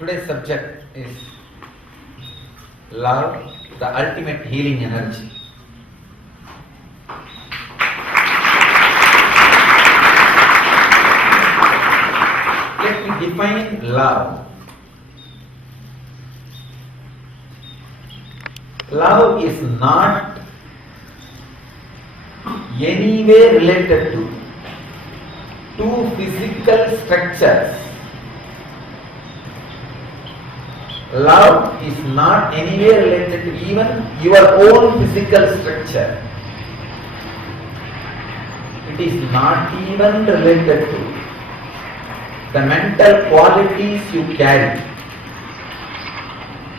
Today's subject is love, the ultimate healing energy. Let me define love. Love is not anyway related to two physical structures. Love is not anywhere related to even your own physical structure. It is not even related to the mental qualities you carry.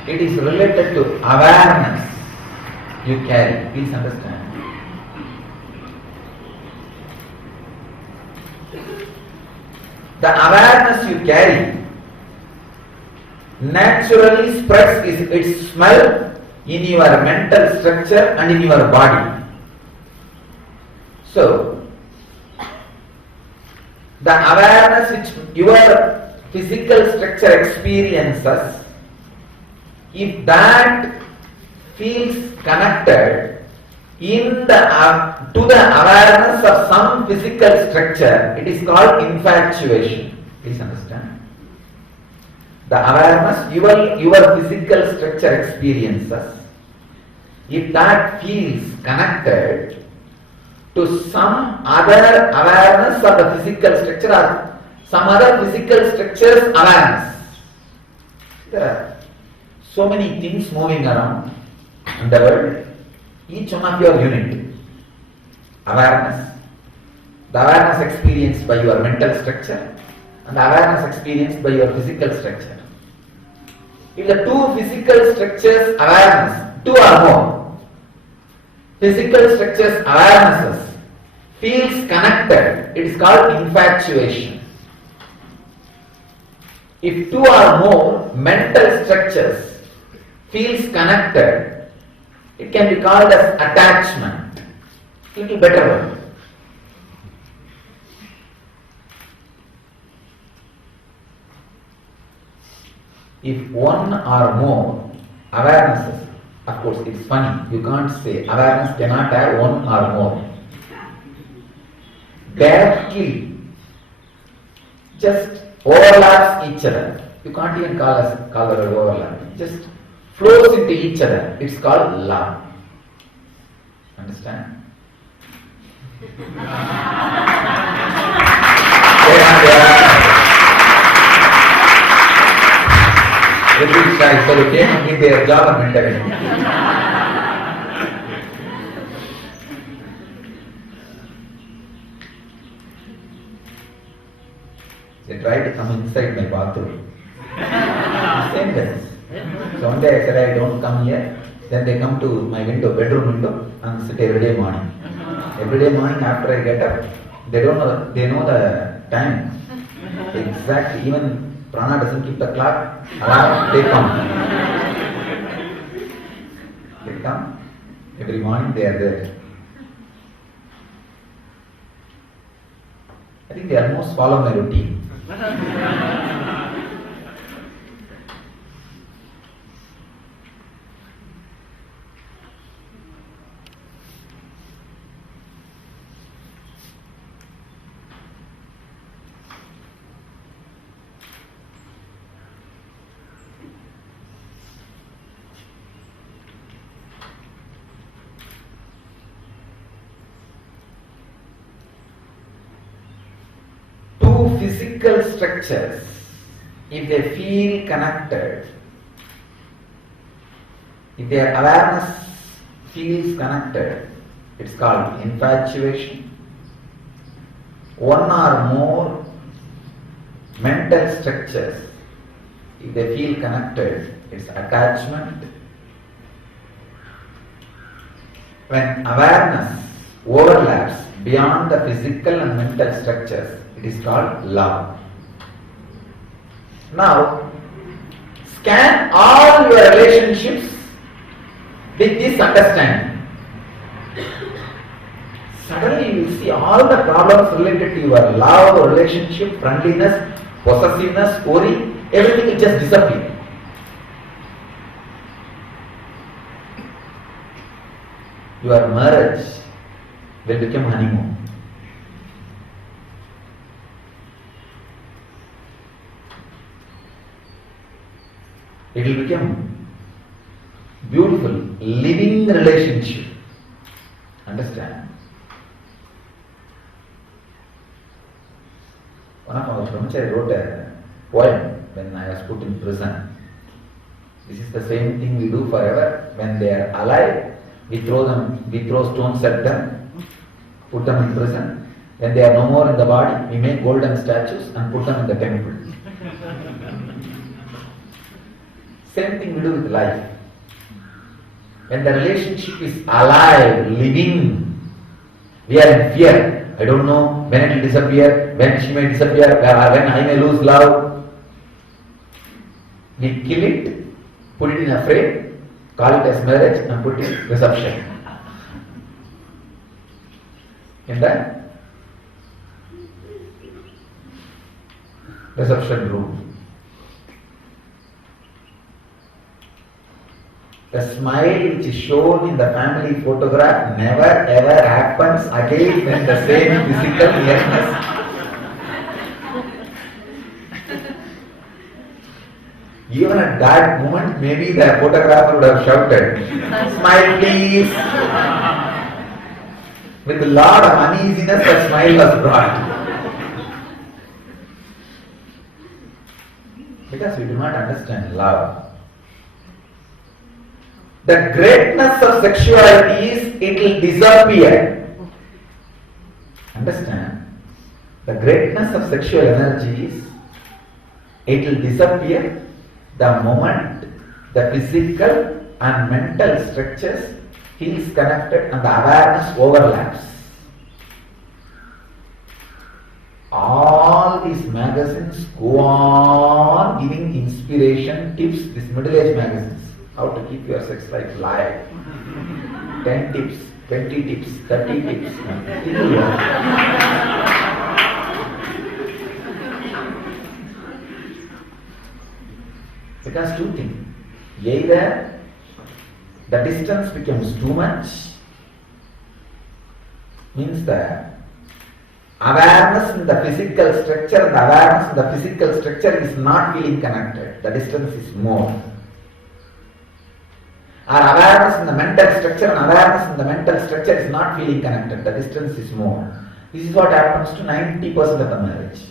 It is related to awareness you carry. Please understand. The awareness you carry naturally spreads its smell in your mental structure and in your body. So, the awareness which your physical structure experiences, if that feels connected to the awareness of some physical structure, it is called infatuation. Please understand. The awareness your physical structure experiences, if that feels connected to some other awareness of the physical structure or some other physical structure's awareness. There are so many things moving around in the world. Each one of your unit. Awareness. The awareness experienced by your mental structure and the awareness experienced by your physical structure. If the two physical structures awareness, two or more physical structures awarenesses feels connected, it is called infatuation. If two or more mental structures feels connected, it can be called as attachment. Little better word. If one or more awarenesses, of course it's funny, you can't say awareness cannot have one or more. Directly just overlaps each other. You can't even call the word overlap. Just flows into each other. It's called love. Understand? Every child, so they came and did their job and went away. They tried to come inside my bathroom. Same guys. So one day I said, I don't come here. Then they come to my window, bedroom window, and sit every day morning. Every day morning after I get up, they know the time. Exactly. Even Prana doesn't keep the clock. They come. They come. Every morning they are there. I think they almost follow my routine. Physical structures, if they feel connected, if their awareness feels connected, it's called infatuation. One or more mental structures, if they feel connected, it's attachment. When awareness overlaps beyond the physical and mental structures, it is called love. Now, scan all your relationships with this understanding. Suddenly you will see all the problems related to your love, relationship, friendliness, possessiveness, worry, everything will just disappear. Your marriage will become honeymoon. It will become beautiful, living relationship. Understand? One of our brahmachari wrote a poem when I was put in prison. This is the same thing we do forever. When they are alive, we throw stones at them, put them in prison. When they are no more in the body, we make golden statues and put them in the temple. Same thing we do with life. When the relationship is alive, living, we are in fear. I don't know when it will disappear, when she may disappear, when I may lose love. We kill it, put it in a frame, call it as marriage and put it in reception. In the reception room. The smile which is shown in the family photograph never ever happens again when the same physical nearness. Even at that moment, maybe the photographer would have shouted, "Smile please." With a lot of uneasiness, the smile was brought. Because we do not understand love. The greatness of sexuality is it will disappear. Understand? The greatness of sexual energy is it will disappear the moment the physical and mental structures feels connected and the awareness overlaps. All these magazines go on giving inspiration, tips, these middle-aged magazines. How to keep your sex life live. 10 tips, 20 tips, 30 tips. Because two things. Either the distance becomes too much, means the awareness in the physical structure and the awareness in the physical structure is not feeling connected. The distance is more. Our awareness in the mental structure and awareness in the mental structure is not feeling connected. The distance is more. This is what happens to 90% of the marriage.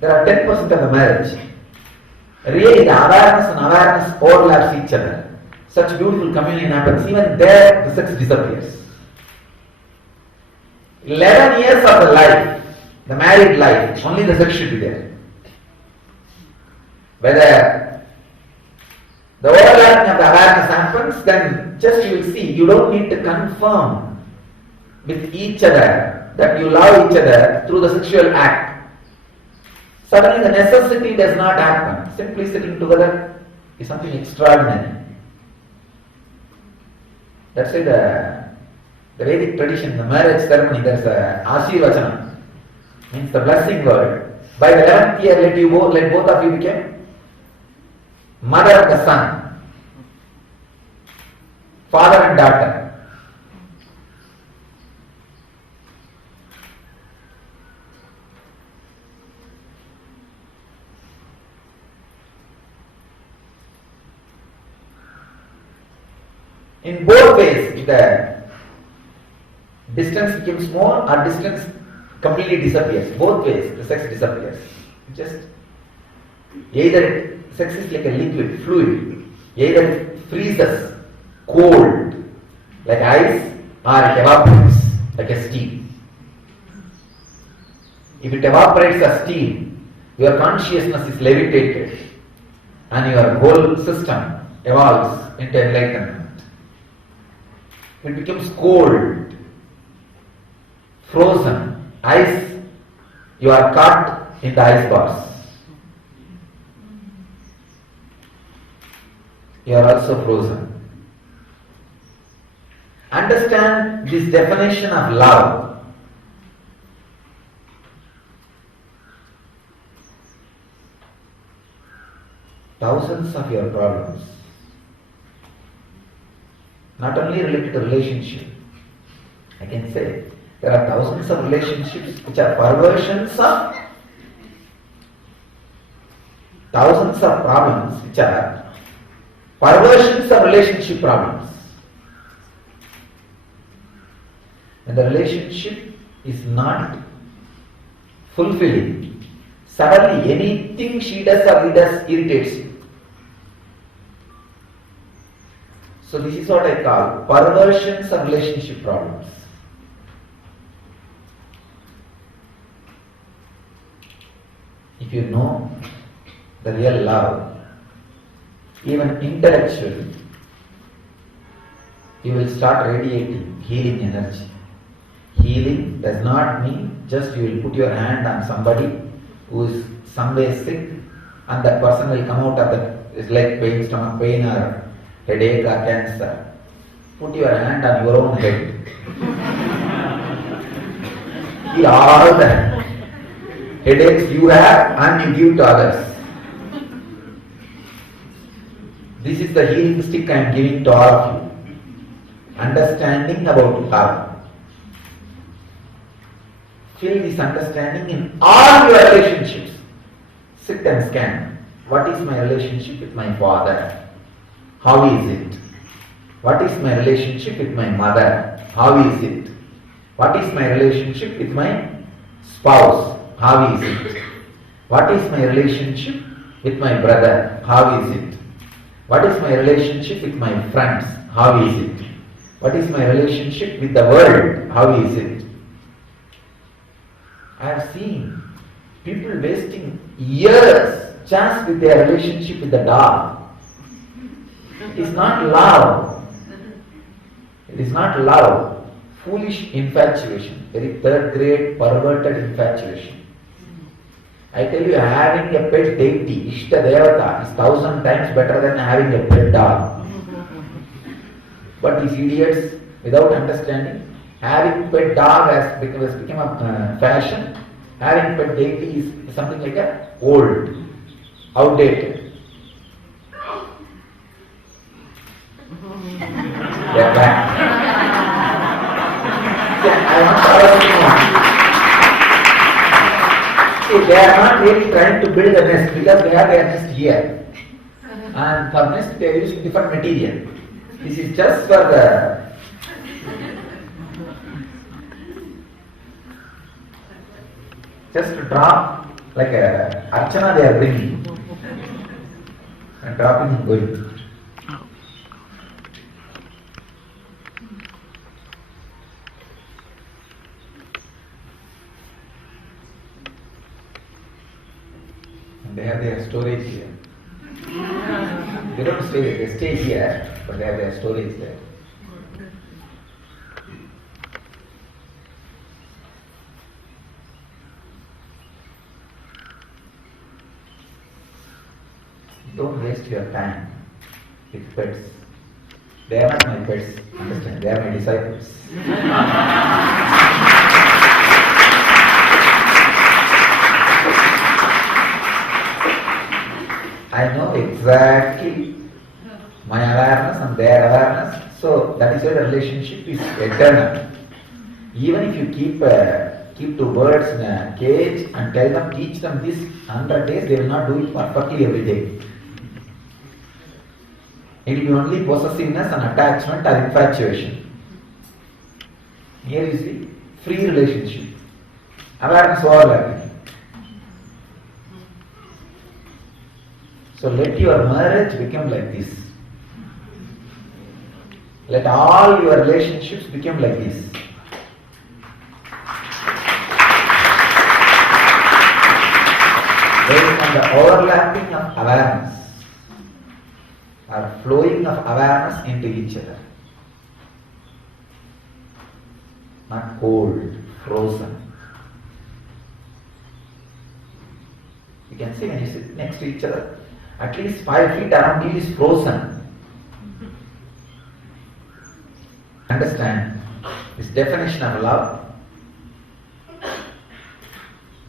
There are 10% of the marriage. Really, the awareness and awareness overlaps each other. Such beautiful communion happens. Even there, the sex disappears. 11 years of the life, the married life, only the sex should be there. Whether the overlapping of the awareness happens, then just you will see, you don't need to confirm with each other that you love each other through the sexual act. Suddenly the necessity does not happen. Simply sitting together is something extraordinary. That's why the Vedic tradition, the marriage ceremony, there's a Ashirvachana, means the blessing word. By the 11th year, let both of you become mother and the son, father and daughter. In both ways, if the distance becomes more or distance completely disappears, both ways the sex disappears. Just either sex is like a liquid, fluid. Either it freezes, cold, like ice, or it evaporates, like a steam. If it evaporates as steam, your consciousness is levitated and your whole system evolves into enlightenment. It becomes cold, frozen, ice. You are caught in the ice bars. You are also frozen. Understand this definition of love. Thousands of your problems, not only related to relationship, I can say there are thousands of relationships which are perversions of thousands of problems which are perversions of relationship problems. When the relationship is not fulfilling, suddenly anything she does or he does irritates you. So this is what I call perversions of relationship problems. If you know the real love, even intellectually, you will start radiating healing energy. Healing does not mean just you will put your hand on somebody who is some way sick and that person will come out of the, it's like pain, stomach pain or headache or cancer. Put your hand on your own head. Heal all the headaches you have and you give to others. This is the healing stick I am giving to all of you. Understanding about love. Feel this understanding in all your relationships. Sit and scan. What is my relationship with my father? How is it? What is my relationship with my mother? How is it? What is my relationship with my spouse? How is it? What is my relationship with my brother? How is it? What is my relationship with my friends? How is it? What is my relationship with the world? How is it? I have seen people wasting years just with their relationship with the dog. It is not love. It is not love. Foolish infatuation. Very third grade perverted infatuation. I tell you, having a pet deity, Ishta Devata, is 1,000 times better than having a pet dog. But these idiots, without understanding, having pet dog has become a fashion. Having pet deity is something like a old, outdated. They are back. I want to ask you one. See, they are not really trying to build a nest because they have their nest here. And for nest they are using different material. This is just for the just to drop like a archana they are bringing and dropping and going. They have their storage here. They don't stay there, they stay here, but they have their storage there. Don't waste your time with pets. They are not my pets, understand? They are my disciples. I know exactly my awareness and their awareness, so that is why the relationship is eternal. Even if you keep two birds in a cage and tell them, teach them this 100 days, they will not do it perfectly every day. It will be only possessiveness and attachment or infatuation. Here you see, free relationship. Awareness overlapping. So let your marriage become like this. Let all your relationships become like this. and the overlapping of awareness or flowing of awareness into each other. Not cold, frozen. You can see when you sit next to each other, at least 5 feet around you is frozen. Understand this definition of love?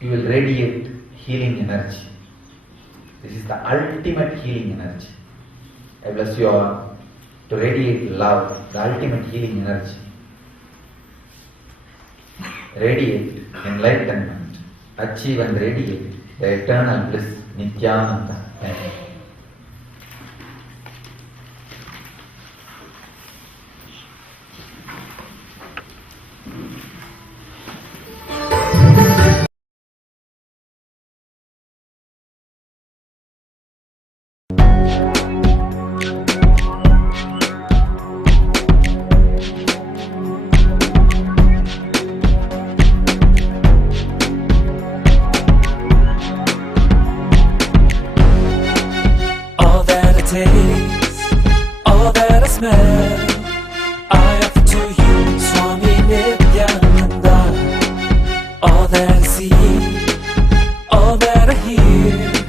You will radiate healing energy. This is the ultimate healing energy. I bless you all to radiate love, the ultimate healing energy. Radiate enlightenment, achieve and radiate the eternal bliss, Nityananda. Thank you. All that I smell, I offer to you, Swami Nityananda. All that I see, all that I hear,